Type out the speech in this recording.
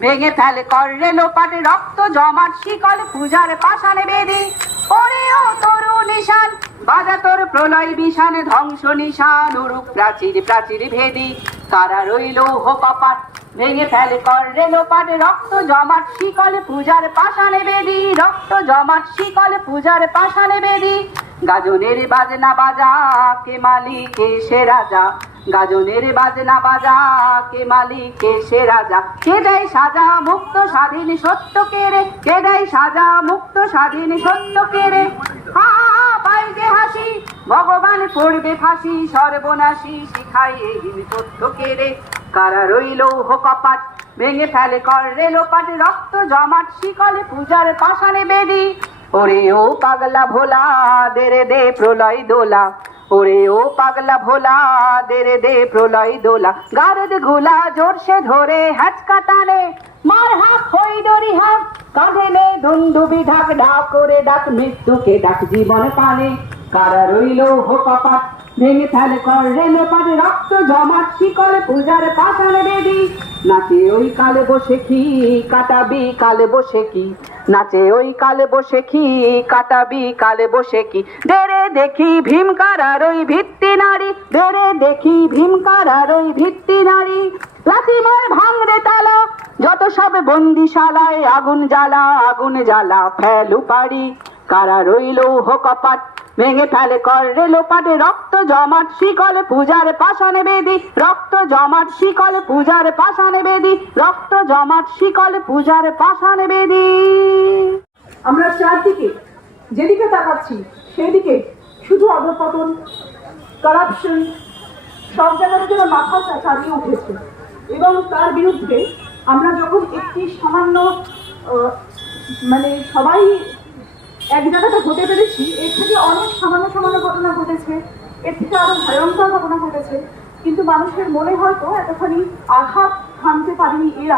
ভেঙে ফেলে করে লোপাটে, রক্ত জমাট, শিকল পূজার পাশানে বেদি। ওরে ও তরু নিশান, বাজা তোর প্রলয় বিষান, ধ্বংস নিশান উরুপ প্রাচীর প্রাচীর ভেদি। তারা রইল হো কপাট ভেঙে ফেলে করে লোপাটে, রক্ত জমাট, শিকল পূজার পাশানে বেদি। রক্ত জমাট, শিকল পূজার পাশানে বেদি। গাজনের বাজনা বাজা, কে মালিকে সে রাজা। গাজনের বাজনা বাজা কে মালিকে সে রাজা? কে দেয় সাজা মুক্ত স্বাধীন সত্য কে রে? কে দেয় সাজা মুক্ত স্বাধীন সত্য হা, হা, পাই হাসি ভগবান পড়বে ফাঁসি সর্বনাশী শিখাই এই সত্য কেড়ে কারা রইল হো কপাট ভেঙে ফেলে করে লোপাট রক্ত জমাট শিকলে পূজার পাশানে বেদি। ওরে ও পাগলা ভোলা দে রে দে প্রলয় দোলা। ওরে ও পাগলা ভোলা দেরে দে প্রলয় দোলা। গারদগুলা জোরসে ধরে হ্যাচকা টানে মার হাক হই দড়ি হাক, কাঁধে নে ধুন্দুবি ঢাক ঢাক করে ডাক, মৃত্যুকে ডাক জীবন পানে। কারা রইল হো কপাট ভেঙে ফেলে কর রেলো পারে রক্ত জমাট শিকল পূজার পাশানে বেদি। নাচে ওই কালে বসে কি কাটাবি, কালে বসে কি? নাচে ওই কালে বসে কি কাটাবি, কালে বসে কি? দেরে দেখি ভীম ভীমকারার ওই ভিত্তি নারী দেরে দেখি ভীম ভীমকারার ওই ভিত্তি নারী। লাথিমার ভাঙরে তালা, যত সব বন্দিশালায় আগুন জ্বালা আগুন জ্বালা ফেলু পারি কারা রইল হো কপাট ভেঙে ফেলে কর রেলো পাটে রক্ত জমাট, শিকল পূজার পাশানে বেদি। রক্ত জমাট, শিকল পূজার পাশানে বেদি। রক্ত জমাট, শিকল পূজার পাশানে বেদি। আমরা চারদিকে যেদিকে তাকাচ্ছি সেদিকে শুধু অধপতন কারাপশন সব জায়গাতে যেন মাথা চালিয়ে উঠেছে। এবং তার বিরুদ্ধে আমরা যখন একটি সামান্য মানে সবাই এক জায়গাতে হতে পেরেছি, এর থেকে অনেক সামান্য সামান্য ঘটনা ঘটেছে। এর থেকে আরও ভয়ঙ্কর ঘটনা ঘটেছে। কিন্তু মানুষের মনে হয়তো এতখানি আঘাত থামতে পারেনি এর